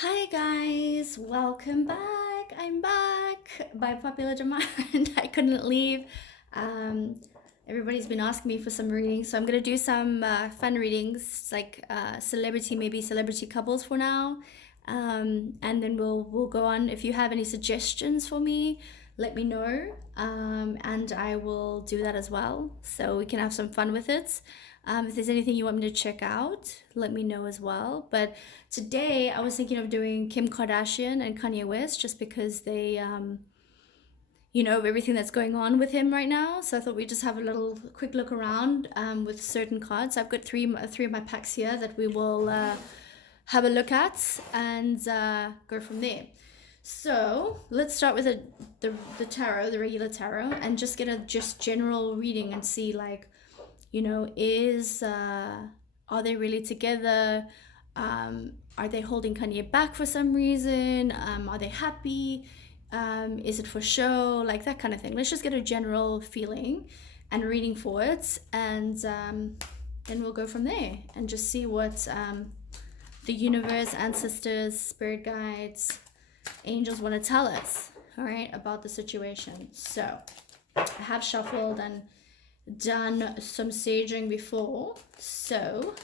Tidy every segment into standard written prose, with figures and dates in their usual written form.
Hi guys, welcome back. I'm back by popular demand. I couldn't leave. Um, Everybody's been asking me for some readings, so I'm gonna do some fun readings, like maybe celebrity couples for now, and then we'll go on. If you have any suggestions for me, let me know, and I will do that as well, so we can have some fun with it. If there's anything you want me to check out, let me know as well. But today I was thinking of doing Kim Kardashian and Kanye West just because everything that's going on with him right now. So I thought we'd just have a little quick look around with certain cards. I've got three of my packs here that we will have a look at and go from there. So let's start with the tarot, the regular tarot, and just get a just general reading and see like, is are they really together? Are they holding Kanye back for some reason? Are they happy? Is it for show? Like that kind of thing. Let's just get a general feeling and reading for it, and then we'll go from there and just see what the universe, ancestors, spirit guides, angels want to tell us, all right, about the situation. So I have shuffled and done some saging before, so,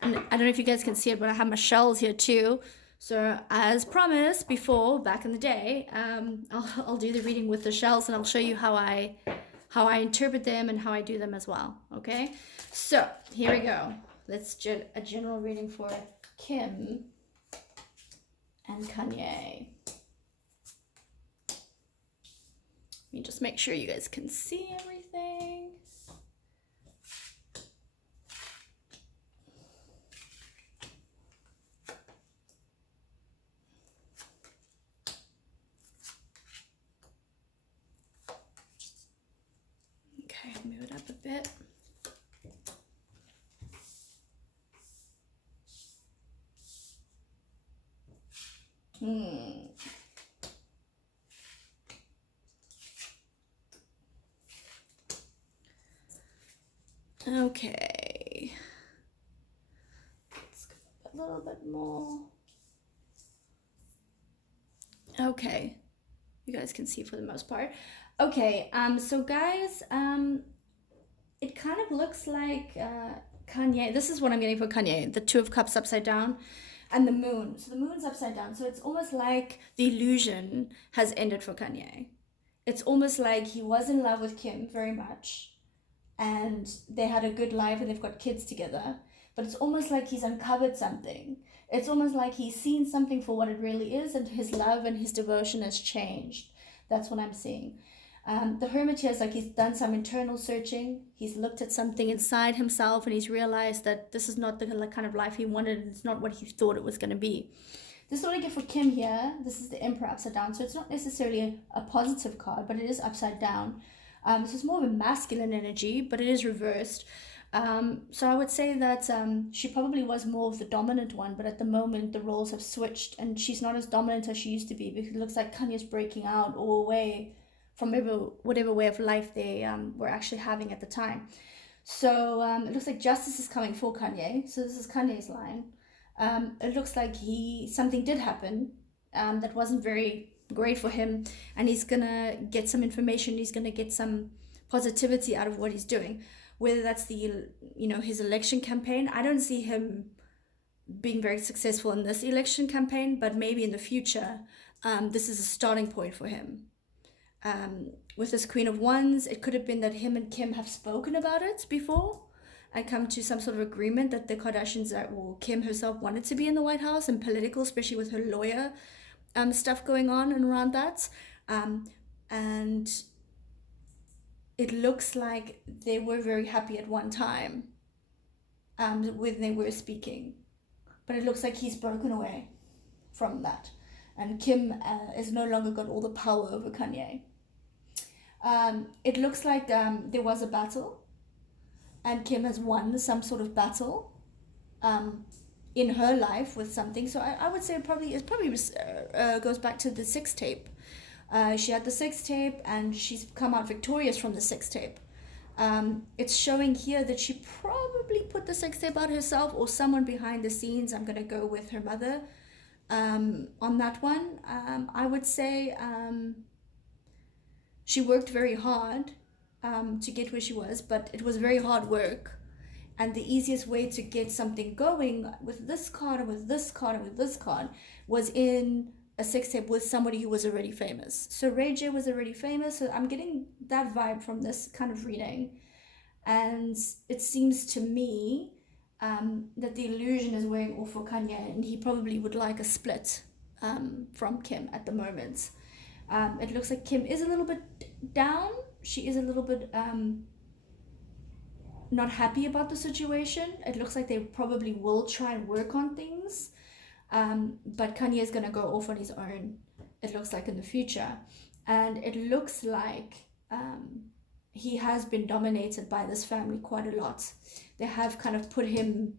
and I don't know if you guys can see it, but I have my shells here too. So as promised before, back in the day, I'll do the reading with the shells, and I'll show you how I interpret them and how I do them as well. Okay, so here we go. Let's do a general reading for Kim and Kanye. Let me just make sure you guys can see everything. Okay, move it up a bit. Okay. Let's go up a little bit more. Okay. You guys can see for the most part. Okay, so guys, it kind of looks like Kanye. This is what I'm getting for Kanye. The Two of Cups upside down and the moon. So the moon's upside down. So it's almost like the illusion has ended for Kanye. It's almost like he was in love with Kim very much and they had a good life and they've got kids together. But it's almost like he's uncovered something. It's almost like he's seen something for what it really is, and his love and his devotion has changed. That's what I'm seeing. The hermit here is like he's done some internal searching. He's looked at something inside himself and he's realized that this is not the kind of life he wanted. It's not what he thought it was going to be. This is what I get for Kim here. This is the Emperor upside down. So it's not necessarily a positive card, but it is upside down. So it's more of a masculine energy, but it is reversed. So I would say that she probably was more of the dominant one, but at the moment the roles have switched and she's not as dominant as she used to be, because it looks like Kanye's breaking out or away from whatever way of life they were actually having at the time. So it looks like justice is coming for Kanye. So this is Kanye's line. It looks like something did happen that wasn't very great for him, and he's gonna get some information. He's gonna get some positivity out of what he's doing, whether that's his election campaign. I don't see him being very successful in this election campaign, but maybe in the future, this is a starting point for him. With this Queen of Wands, it could have been that him and Kim have spoken about it before and come to some sort of agreement that the Kardashians, or Kim herself, wanted to be in the White House and political, especially with her lawyer stuff going on and around that. And it looks like they were very happy at one time when they were speaking. But it looks like he's broken away from that. And Kim has no longer got all the power over Kanye. It looks like there was a battle, and Kim has won some sort of battle in her life with something. So I would say it probably goes back to the sex tape. She had the sex tape, and she's come out victorious from the sex tape. It's showing here that she probably put the sex tape out herself, or someone behind the scenes. I'm gonna go with her mother. on that one. I would say she worked very hard to get where she was, but it was very hard work. And the easiest way to get something going with this card and with this card and with this card was in a sex tape with somebody who was already famous. So Ray J was already famous, so I'm getting that vibe from this kind of reading. And it seems to me that the illusion is wearing off for Kanye, and he probably would like a split from Kim at the moment. It looks like Kim is a little bit down. She is a little bit not happy about the situation. It looks like they probably will try and work on things. But Kanye is going to go off on his own, it looks like, in the future. And it looks like he has been dominated by this family quite a lot. They have kind of put him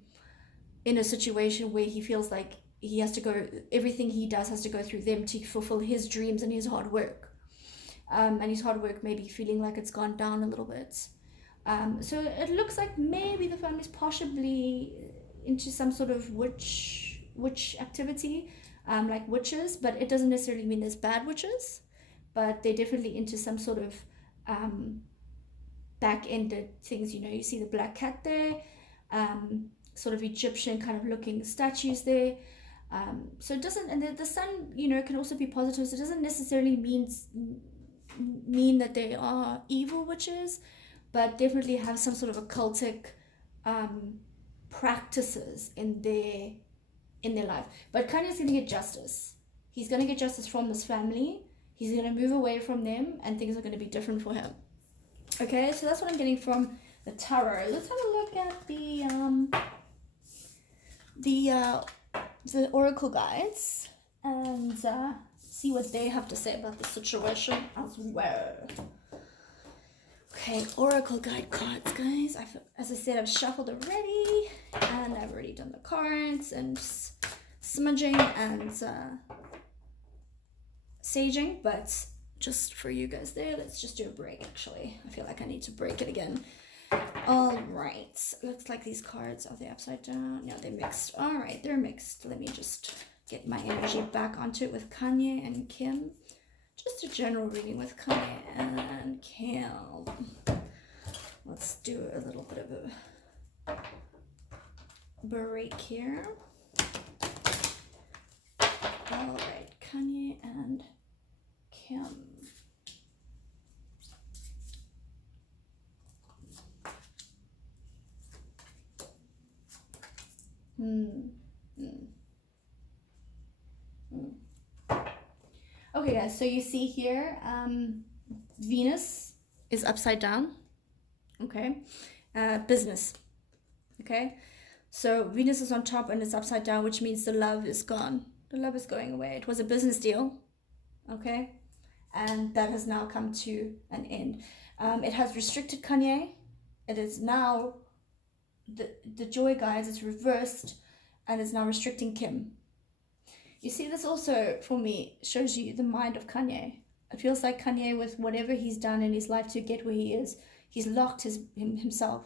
in a situation where he feels like he has to go, everything he does has to go through them to fulfill his dreams and his hard work. And his hard work maybe feeling like it's gone down a little bit. So it looks like maybe the family's possibly into some sort of witch activity, like witches, but it doesn't necessarily mean there's bad witches, but they're definitely into some sort of back-ended things. You know, you see the black cat there, sort of Egyptian kind of looking statues there. So it doesn't, and the sun, you know, can also be positive, so it doesn't necessarily mean that they are evil witches, but definitely have some sort of occultic practices in their life. But Kanye's going to get justice. He's going to get justice from this family. He's going to move away from them, and things are going to be different for him. Okay, so that's what I'm getting from the tarot. Let's have a look at the oracle guides and see what they have to say about the situation as well. Okay, oracle guide cards, guys. As I said, I've shuffled already, and I've already done the cards and smudging and saging, but just for you guys there, let's just do a break. Actually, I feel like I need to break it again. All right, looks like these cards, are they upside down? No, they're mixed. All right, they're mixed. Let me just get my energy back onto it with Kanye and Kim. Just a general reading with Kanye and Kim. Let's do a little bit of a break here. All right, Kanye and Kim. Okay, guys, so you see here, Venus is upside down. Okay, business. Okay, so Venus is on top and it's upside down, which means the love is gone. The love is going away. It was a business deal. Okay, and that has now come to an end. It has restricted Kanye. It is now the joy guides is reversed and is now restricting Kim. You see, this also for me shows you the mind of Kanye. It feels like Kanye, with whatever he's done in his life to get where he is, he's locked himself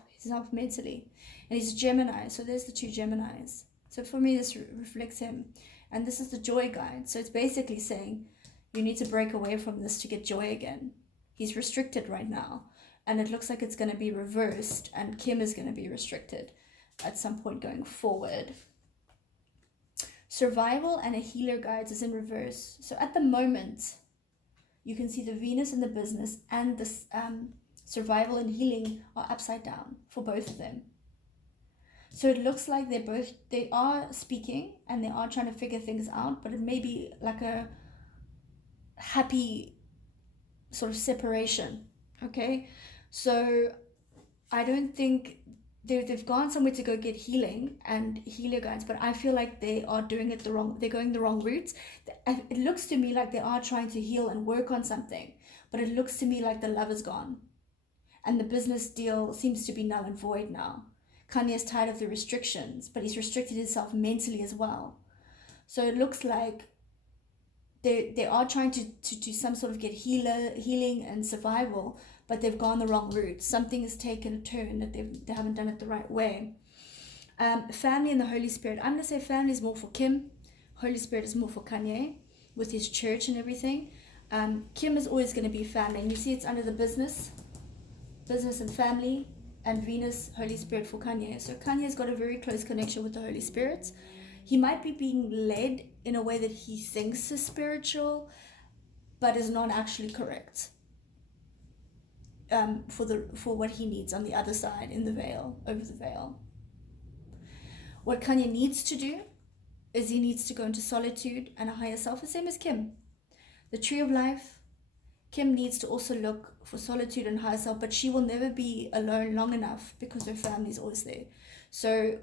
mentally, and he's a Gemini. So there's the two Geminis. So for me, this reflects him, and this is the joy guide. So it's basically saying you need to break away from this to get joy again. He's restricted right now, and it looks like it's going to be reversed, and Kim is going to be restricted at some point going forward. Survival and a healer guides is in reverse. So at the moment, you can see the Venus and the business and the survival and healing are upside down for both of them. So it looks like they are speaking and they are trying to figure things out, but it may be like a happy sort of separation. Okay, so I don't think they've gone somewhere to go get healing and healer guides, but I feel like they are doing it they're going the wrong routes. It looks to me like they are trying to heal and work on something, but it looks to me like the love is gone and the business deal seems to be null and void now. Kanye is tired of the restrictions, but he's restricted himself mentally as well. So it looks like they are trying to do some sort of get healing and survival, but they've gone the wrong route. Something has taken a turn that they haven't done it the right way. Family and the Holy Spirit. I'm going to say family is more for Kim. Holy Spirit is more for Kanye with his church and everything. Kim is always going to be family, and you see it's under the business and family, and Venus, Holy Spirit for Kanye. So Kanye's got a very close connection with the Holy Spirit. He might be being led in a way that he thinks is spiritual, but is not actually correct for what he needs on the other side, in the veil, over the veil. What Kanye needs to do is he needs to go into solitude and a higher self, the same as Kim. The tree of life, Kim needs to also look for solitude and higher self, but she will never be alone long enough because her family is always there. So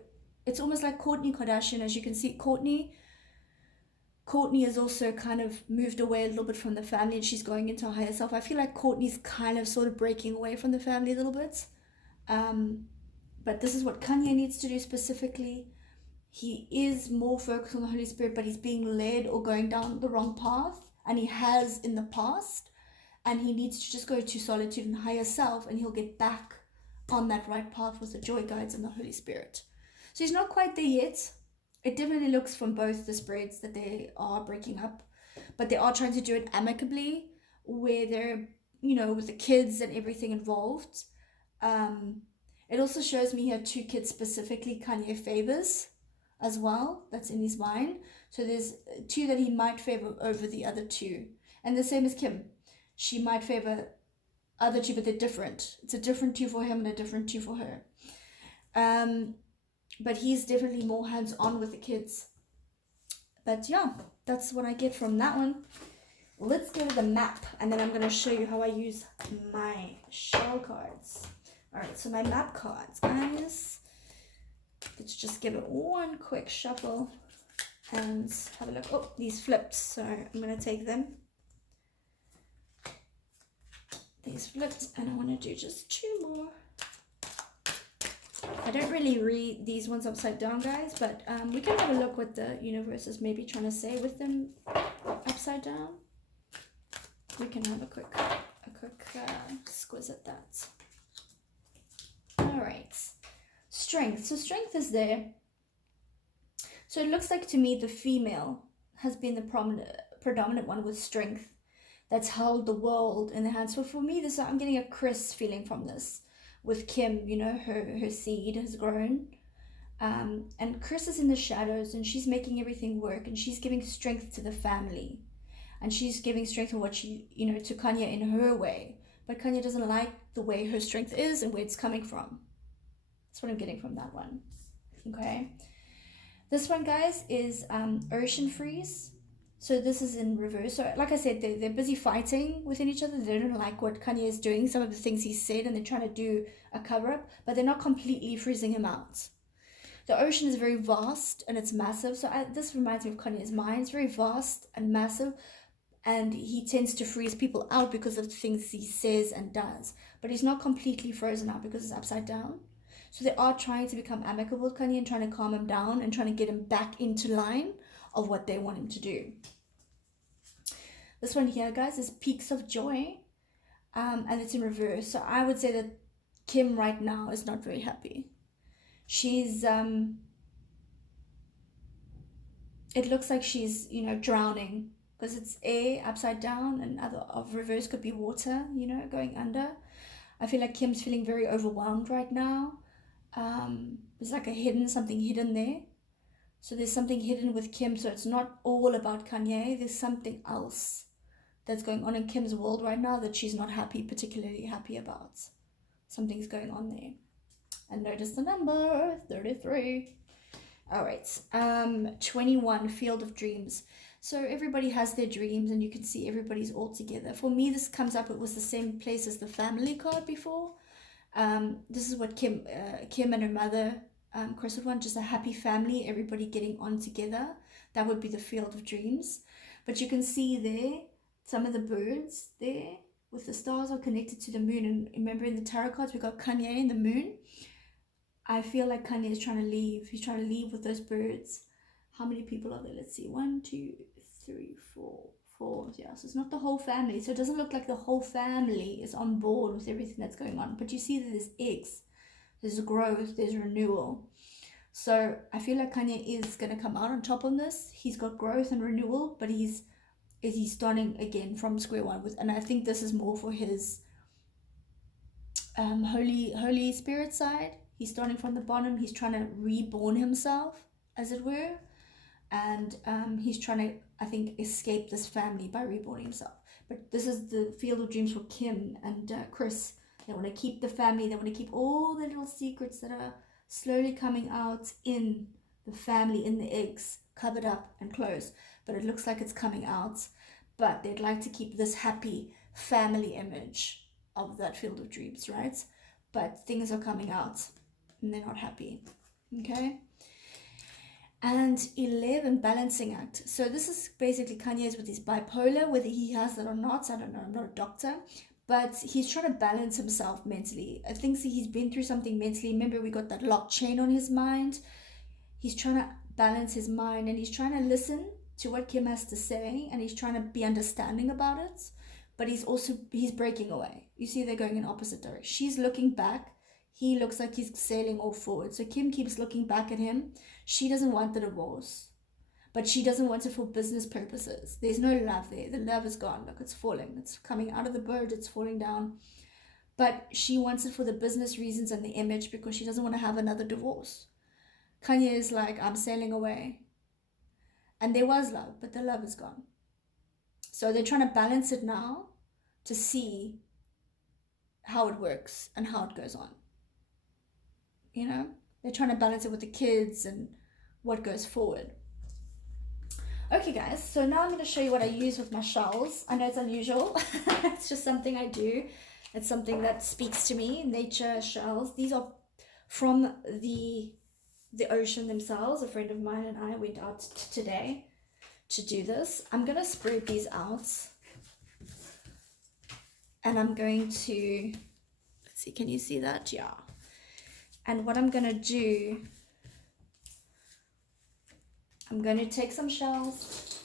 it's almost like Kourtney Kardashian. As you can see, Kourtney has also kind of moved away a little bit from the family, and she's going into a higher self. I feel like Kourtney's kind of sort of breaking away from the family a little bit. But this is what Kanye needs to do specifically. He is more focused on the Holy Spirit, but he's being led or going down the wrong path, and he has in the past, and he needs to just go to solitude and higher self, and he'll get back on that right path with the joy guides and the Holy Spirit. So he's not quite there yet. It definitely looks from both the spreads that they are breaking up, but they are trying to do it amicably, where they're, with the kids and everything involved. It also shows me here 2 kids specifically Kanye favors as well, that's in his mind. So there's 2 that he might favor over the other 2. And the same as Kim. She might favor other 2, but they're different. It's a different 2 for him and a different 2 for her. But he's definitely more hands-on with the kids. But yeah, that's what I get from that one. Let's go to the map, and then I'm going to show you how I use my shell cards. Alright, so my map cards, guys. Let's just give it one quick shuffle and have a look. Oh, these flipped, so I'm going to take them. These flipped, and I want to do just 2 more. I don't really read these ones upside down, guys, but we can have a look what the universe is maybe trying to say with them upside down. We can have a quick squiz at that. All right, strength. So strength is there. So it looks like to me the female has been the predominant one with strength that's held the world in the hands. So for me, I'm getting a Chris feeling from this. With Kim, her seed has grown. And Chris is in the shadows, and she's making everything work, and she's giving strength to the family. And she's giving strength to what she, to Kanye in her way. But Kanye doesn't like the way her strength is and where it's coming from. That's what I'm getting from that one. Okay. This one, guys, is Ocean Freeze. So this is in reverse. So like I said, they're busy fighting within each other. They don't like what Kanye is doing, some of the things he said, and they're trying to do a cover-up, but they're not completely freezing him out. The ocean is very vast and it's massive. So this reminds me of Kanye's mind. It's very vast and massive, and he tends to freeze people out because of the things he says and does. But he's not completely frozen out because it's upside down. So they are trying to become amicable with Kanye and trying to calm him down and trying to get him back into line of what they want him to do. This one here, guys, is Peaks of Joy, and it's in reverse. So I would say that Kim right now is not very happy. She's, it looks like she's, drowning, because it's air upside down, and other of reverse could be water, going under. I feel like Kim's feeling very overwhelmed right now. There's like something hidden there. So there's something hidden with Kim. So it's not all about Kanye. There's something else that's going on in Kim's world right now that she's not particularly happy about. Something's going on there. And notice the number, 33. All right, 21, Field of Dreams. So everybody has their dreams, and you can see everybody's all together. For me, this comes up, it was the same place as the family card before. This is what Kim and her mother, Chris would want, just a happy family, everybody getting on together. That would be the Field of Dreams. But you can see there, some of the birds there with the stars are connected to the moon. And remember in the tarot cards, we got Kanye and the moon. I feel like Kanye is trying to leave. He's trying to leave with those birds. How many people are there? Let's see. 1, 2, 3, 4. Yeah, so it's not the whole family. So it doesn't look like the whole family is on board with everything that's going on. But you see that there's eggs, there's growth, there's renewal. So I feel like Kanye is going to come out on top on this. He's got growth and renewal, but he's starting again from square one with, and I think this is more for his Holy Spirit side. He's starting from the bottom. He's trying to reborn himself, as it were, and he's trying to, I think, escape this family by reborning himself. But this is the field of dreams for Kim and Chris. They want to keep the family. They want to keep all the little secrets that are slowly coming out in the family, in the eggs, covered up and closed. But it looks like it's coming out. But they'd like to keep this happy family image of that field of dreams, right? But things are coming out and they're not happy. Okay? And 11, balancing act. So this is basically Kanye's with his bipolar, whether he has that or not, I don't know, I'm not a doctor. But he's trying to balance himself mentally. I think he's been through something mentally. Remember, we got that lock chain on his mind. He's trying to balance his mind, and he's trying to listen to what Kim has to say, and he's trying to be understanding about it. But he's breaking away. You see, they're going in opposite directions. She's looking back. He looks like he's sailing all forward. So Kim keeps looking back at him. She doesn't want the divorce, but she doesn't want it for business purposes. There's no love there. The love is gone. Look, it's falling. It's coming out of the bird. It's falling down. But she wants it for the business reasons and the image, because she doesn't want to have another divorce. Kanye is like, I'm sailing away. And there was love, but the love is gone. So they're trying to balance it now to see how it works and how it goes on. You know, they're trying to balance it with the kids and what goes forward. Okay, guys, so now I'm going to show you what I use with my shells. I know it's unusual. It's just something I do. It's something that speaks to me. Nature shells. These are from the ocean themselves. A friend of mine and I went out today to do this. I'm going to spread these out. And I'm going to, let's see, can you see that? Yeah. And what I'm going to do, I'm going to take some shells,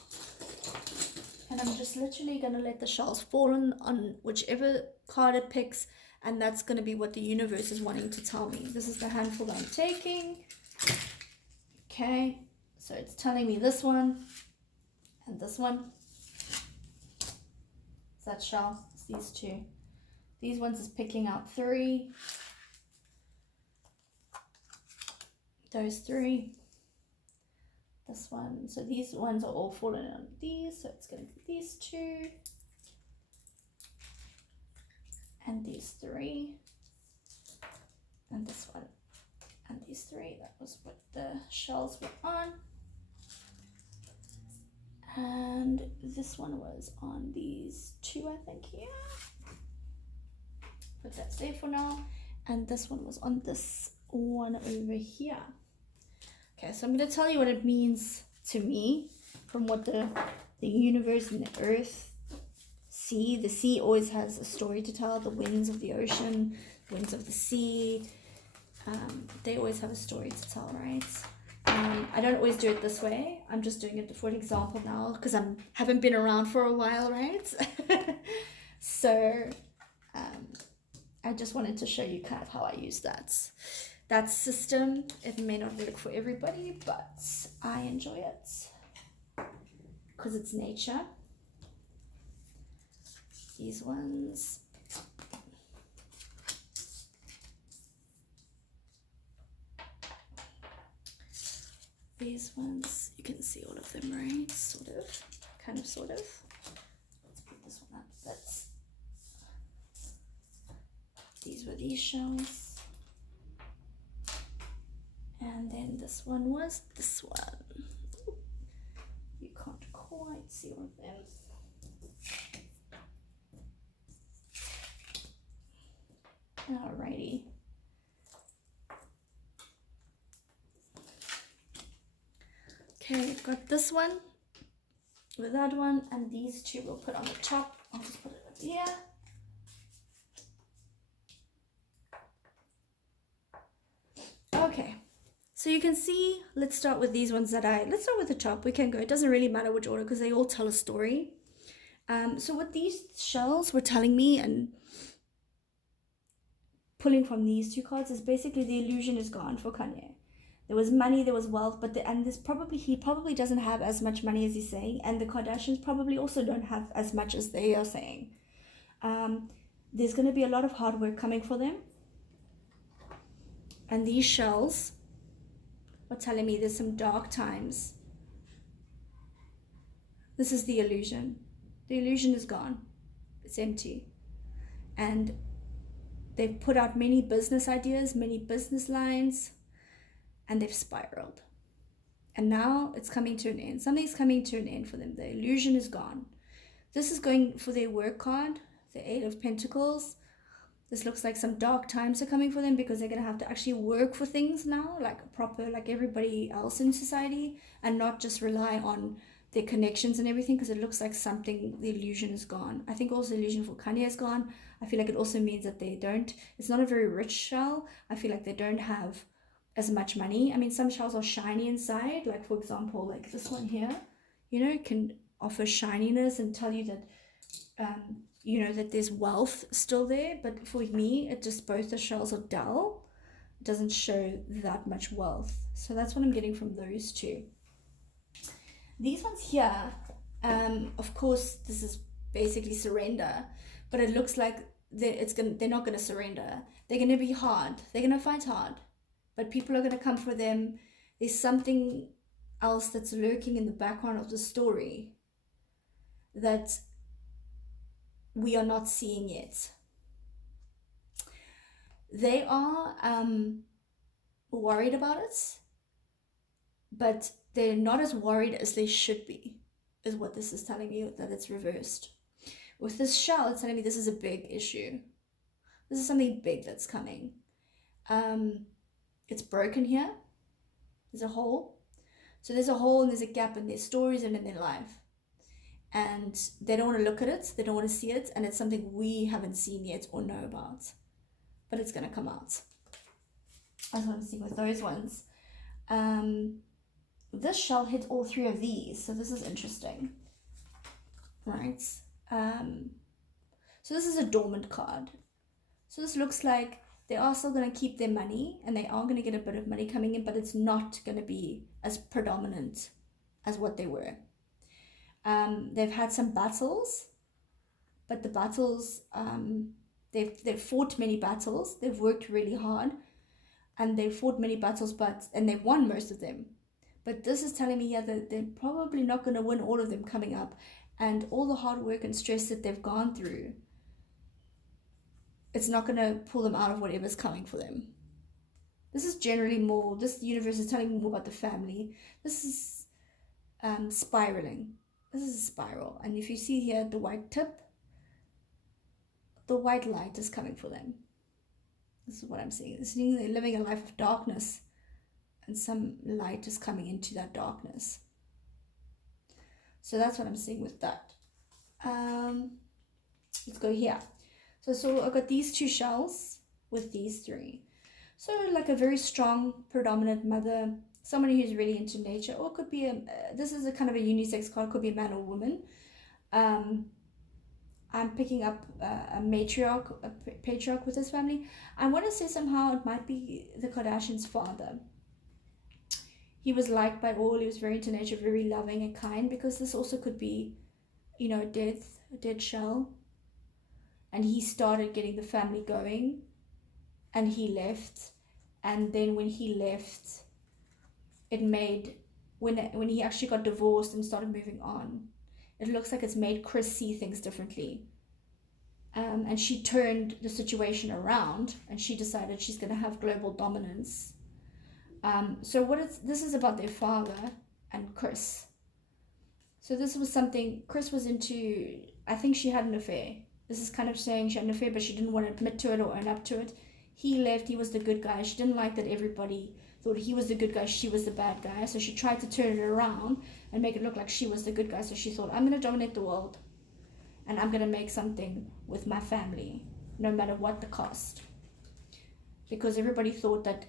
and I'm just literally going to let the shells fall on whichever card it picks, and that's going to be what the universe is wanting to tell me. This is the handful that I'm taking. Okay, so it's telling me this one and this one. It's that shell. It's these two. These ones is picking out 3. Those 3. This one. So these ones are all falling on these. So it's going to be these 2. And these 3. And this one. And these 3. That was what the shells were on. And this one was on these 2, I think. Yeah. Put that there for now. And this one was on this one over here. Okay, so I'm going to tell you what it means to me from what the universe and the earth see. The sea always has a story to tell. The winds of the ocean, winds of the sea, they always have a story to tell, right? I don't always do it this way. I'm just doing it for an example now because I haven't been around for a while, right? So I just wanted to show you kind of how I use that system. It may not work for everybody, but I enjoy it because it's nature. These ones. These ones, you can see all of them, right? Sort of, kind of, sort of. Let's put this one up. These were these shells. And then this one was this one. You can't quite see all of them. Alrighty. Okay, we've got this one with that one, and these 2 we'll put on the top. I'll just put it up here. Okay, so you can see, let's start with these ones let's start with the top. We can go, it doesn't really matter which order because they all tell a story. So what these shells were telling me and pulling from these 2 cards is basically the illusion is gone for Kanye. There was money, there was wealth, but he probably doesn't have as much money as he's saying, and the Kardashians probably also don't have as much as they are saying. There's going to be a lot of hard work coming for them, and these shells are telling me there's some dark times. This is the illusion. The illusion is gone. It's empty. And they've put out many business ideas, many business lines, and they've spiraled. And now it's coming to an end. Something's coming to an end for them. The illusion is gone. This is going for their work card, the Eight of Pentacles. This looks like some dark times are coming for them because they're going to have to actually work for things now, like proper, like everybody else in society, and not just rely on their connections and everything, because it looks like the illusion is gone. I think also the illusion for Kanye is gone. I feel like it also means that it's not a very rich shell. I feel like they don't have as much money. I mean, some shells are shiny inside, like for example, like this one here, can offer shininess and tell you that, that there's wealth still there. But for me, both the shells are dull. It doesn't show that much wealth. So that's what I'm getting from those two. These ones here, of course, this is basically surrender, but it looks like they're not going to surrender. They're going to be hard. They're going to fight hard, but people are going to come for them. There's something else that's lurking in the background of the story that we are not seeing yet. They are worried about it, but they're not as worried as they should be, is what this is telling me, that it's reversed. With this shell, it's telling me this is a big issue. This is something big that's coming. It's broken here. There's a hole. So there's a hole and there's a gap in their stories and in their life. And they don't want to look at it. They don't want to see it. And it's something we haven't seen yet or know about. But it's going to come out. That's what I'm seeing with those ones. This shell hit all three of these. So this is interesting. Right. So this is a dormant card. So this looks like they are still going to keep their money and they are going to get a bit of money coming in, but it's not going to be as predominant as what they were. They've had some battles, but the battles, they've fought many battles. They've worked really hard and they've fought many battles, and they've won most of them. But this is telling me here that they're probably not going to win all of them coming up, and all the hard work and stress that they've gone through, it's not going to pull them out of whatever's coming for them. This is generally more, this universe is telling me more about the family. This is spiraling. This is a spiral. And if you see here the white tip, the white light is coming for them. This is what I'm seeing. It's seeing they're living a life of darkness, and some light is coming into that darkness. So that's what I'm seeing with that. Let's go here. So I've got these two shells with these three. So like a very strong, predominant mother, somebody who's really into nature, or could be this is a kind of a unisex card, could be a man or woman. I'm picking up a patriarch with his family. I want to say somehow it might be the Kardashians' father. He was liked by all. He was very into nature, very loving and kind, because this also could be, a dead shell. And he started getting the family going, and he left. And then when he left, it made, when he actually got divorced and started moving on, it looks like it's made Chris see things differently. And she turned the situation around, and she decided she's going to have global dominance. So this is about their father and Chris. So this was something Chris was into. I think she had an affair. This is kind of saying she had an affair, but she didn't want to admit to it or own up to it. He left. He was the good guy. She didn't like that everybody thought he was the good guy, she was the bad guy. So she tried to turn it around and make it look like she was the good guy. So she thought, I'm going to dominate the world, and I'm going to make something with my family, no matter what the cost. Because everybody thought that,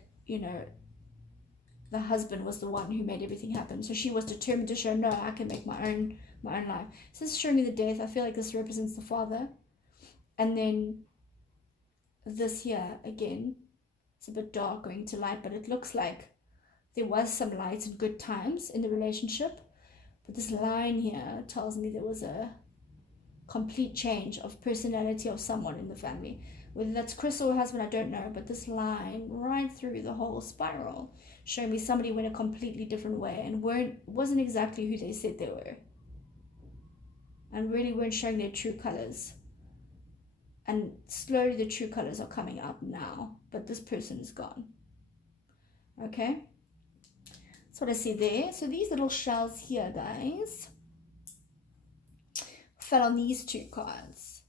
the husband was the one who made everything happen. So she was determined to show, no, I can make my own life. So this is showing me the death. I feel like this represents the father. And then this here, again, it's a bit dark going to light, but it looks like there was some light and good times in the relationship. But this line here tells me there was a complete change of personality of someone in the family. Whether that's Chris or her husband, I don't know. But this line right through the whole spiral showed me somebody went a completely different way and wasn't exactly who they said they were. And really weren't showing their true colors. And slowly the true colors are coming out now. But this person is gone. Okay? That's what I see there. So these little shells here, guys, fell on these two cards.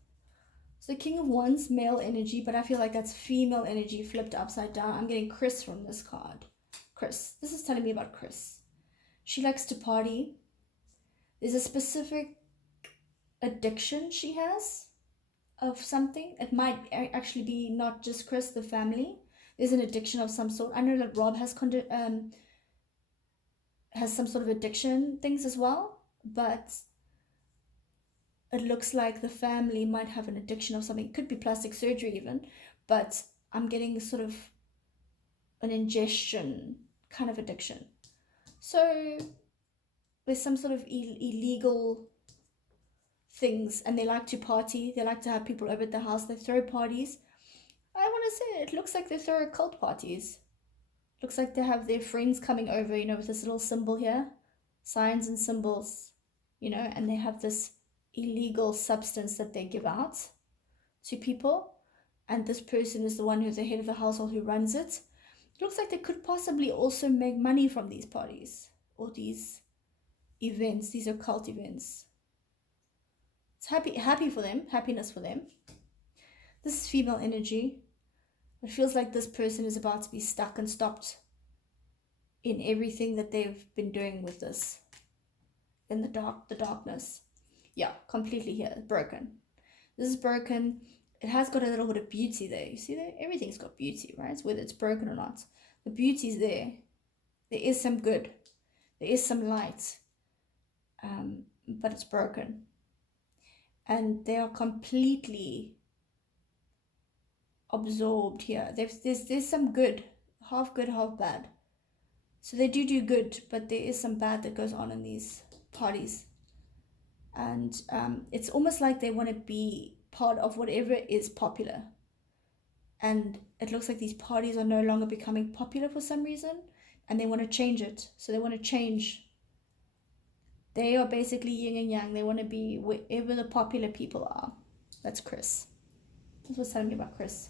So King of Wands, male energy, but I feel like that's female energy flipped upside down. I'm getting Chris from this card. Chris. This is telling me about Chris. She likes to party. There's a specific addiction she has of something. It might actually be not just Chris, the family. There's an addiction of some sort. I know that Rob has some sort of addiction things as well, but it looks like the family might have an addiction of something. It could be plastic surgery even, but I'm getting sort of an ingestion kind of addiction. So there's some sort of illegal things, and they like to party. They like to have people over at the house. They throw parties. I want to say it looks like they throw occult parties. Looks like they have their friends coming over, with this little symbol here. Signs and symbols, and they have this illegal substance that they give out to people. And this person is the one who's the head of the household who runs it. It looks like they could possibly also make money from these parties or these events, these occult events. It's happy for them, happiness for them. This is female energy. It feels like this person is about to be stuck and stopped in everything that they've been doing with this. In the darkness. Yeah, completely here. Broken. This is broken. It has got a little bit of beauty there. You see there? Everything's got beauty, right? Whether it's broken or not. The beauty's there. There is some good. There is some light. But it's broken. And they are completely absorbed here. There's some good, half bad. So they do good, but there is some bad that goes on in these parties. And it's almost like they want to be part of whatever is popular. And it looks like these parties are no longer becoming popular for some reason, and they want to change it. So they want to change. They are basically yin and yang. They want to be wherever the popular people are. That's Chris. That's what's telling me about Chris.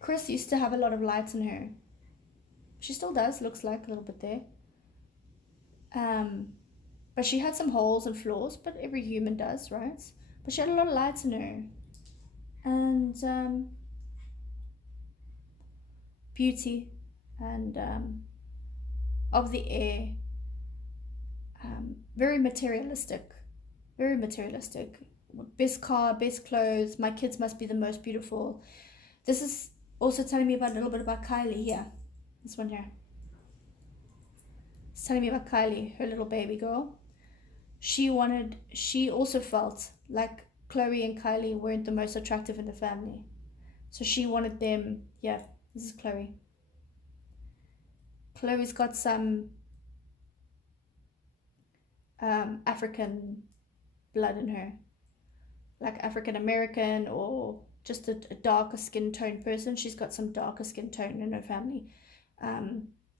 Chris used to have a lot of lights in her. She still does, looks like a little bit there. But she had some holes and flaws, but every human does, right? But she had a lot of lights in her. And beauty and of the air. Very materialistic. Very materialistic. Best car, best clothes. My kids must be the most beautiful. This is also telling me about a little bit about Kylie here. This one here. It's telling me about Kylie, her little baby girl. She also felt like Chloe and Kylie weren't the most attractive in the family. So she wanted them. Yeah, this is Chloe. Chloe's got some African blood in her. Like African American or just a darker skin tone person. She's got some darker skin tone in her family.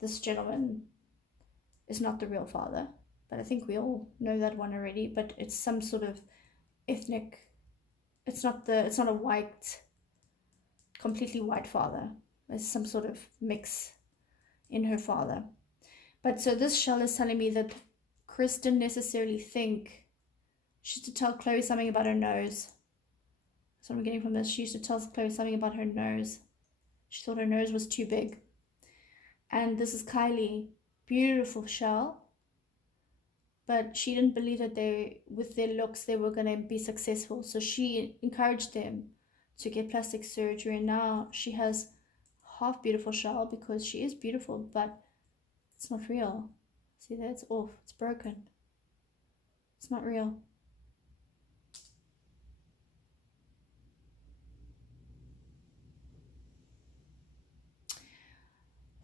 This gentleman is not the real father, but I think we all know that one already. But it's some sort of ethnic. It's not a white, completely white father. There's some sort of mix in her father. But so this shell is telling me that Chris didn't necessarily think. She used to tell Chloe something about her nose. That's what I'm getting from this. She used to tell Chloe something about her nose. She thought her nose was too big. And this is Kylie. Beautiful shell. But she didn't believe that with their looks, they were going to be successful. So she encouraged them to get plastic surgery. And now she has half beautiful shell because she is beautiful, but it's not real. See that? It's off. It's broken. It's not real.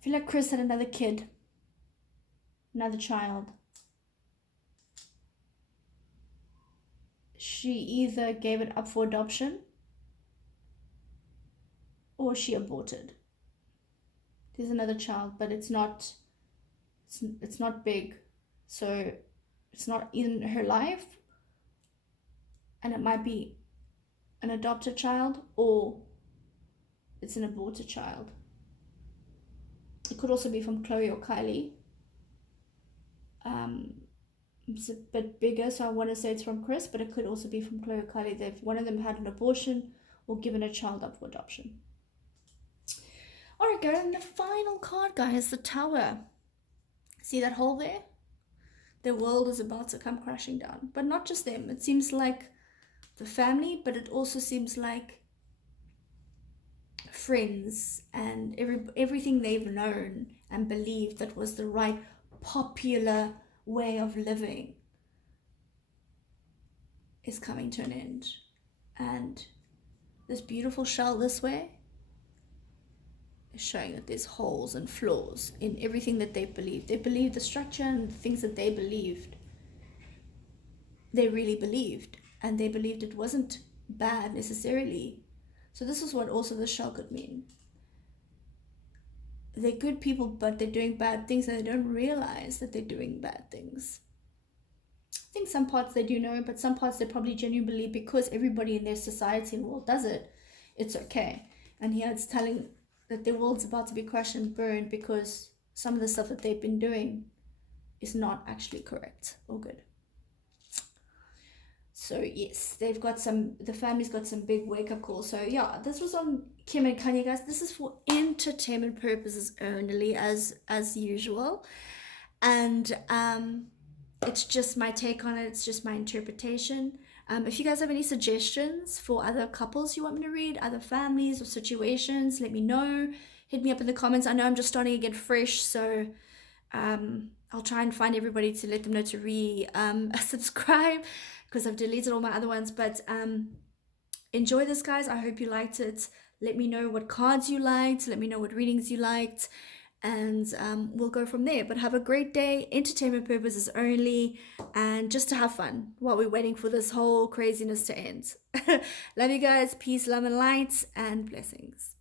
feel like Chris had another kid, another child. She either gave it up for adoption or she aborted. There's another child, but it's not big, so it's not in her life, and it might be an adopted child or it's an aborted child. It could also be from Chloe or Kylie. It's a bit bigger, so I want to say it's from Chris, but it could also be from Chloe or Kylie. One of them had an abortion or given a child up for adoption. Alright, guys, and the final card, guys, the Tower. See that hole there? Their world is about to come crashing down. But not just them. It seems like the family, but it also seems like friends and everything they've known and believed that was the right popular way of living is coming to an end. And this beautiful shell this way is showing that there's holes and flaws in everything that they believed. They believed the structure and the things that they believed. They really believed, and they believed it wasn't bad necessarily. So this is what also the shell could mean. They're good people, but they're doing bad things and they don't realize that they're doing bad things. I think some parts they do know, but some parts they probably genuinely believe because everybody in their society and world does it, it's okay. And here it's telling that their world's about to be crushed and burned because some of the stuff that they've been doing is not actually correct or good. So yes, the family's got some big wake-up calls. So yeah, this was on Kim and Kanye, guys. This is for entertainment purposes only, as usual. And it's just my take on it. It's just my interpretation. If you guys have any suggestions for other couples you want me to read, other families or situations, let me know. Hit me up in the comments. I know I'm just starting to get fresh, so I'll try and find everybody to let them know to subscribe, because I've deleted all my other ones. But enjoy this, guys. I hope you liked it. Let me know what cards you liked. Let me know what readings you liked. And we'll go from there. But have a great day. Entertainment purposes only. And just to have fun while we're waiting for this whole craziness to end. Love you guys. Peace, love, and light. And blessings.